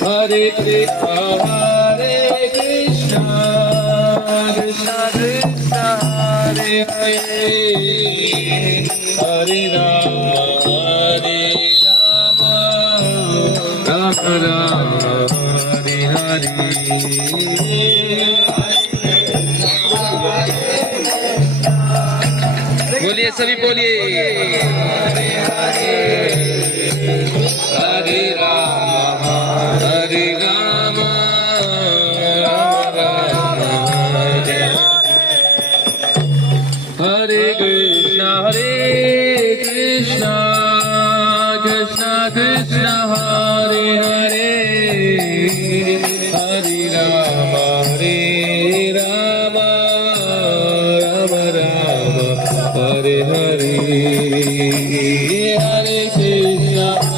Hare Krishna, Hare Krishna, Krishna Krishna, Hare Hare, Hare Rama, Hare Rama, Rama Rama, Hare Hare. बोलिए सभी बोलिए हरे हरे हरे राम हरे राम राम राम हरे हरे कृष्णा कृष्णा कृष्णा हरे हरे हरे राम राम राम हरे हरे हरे कृष्णा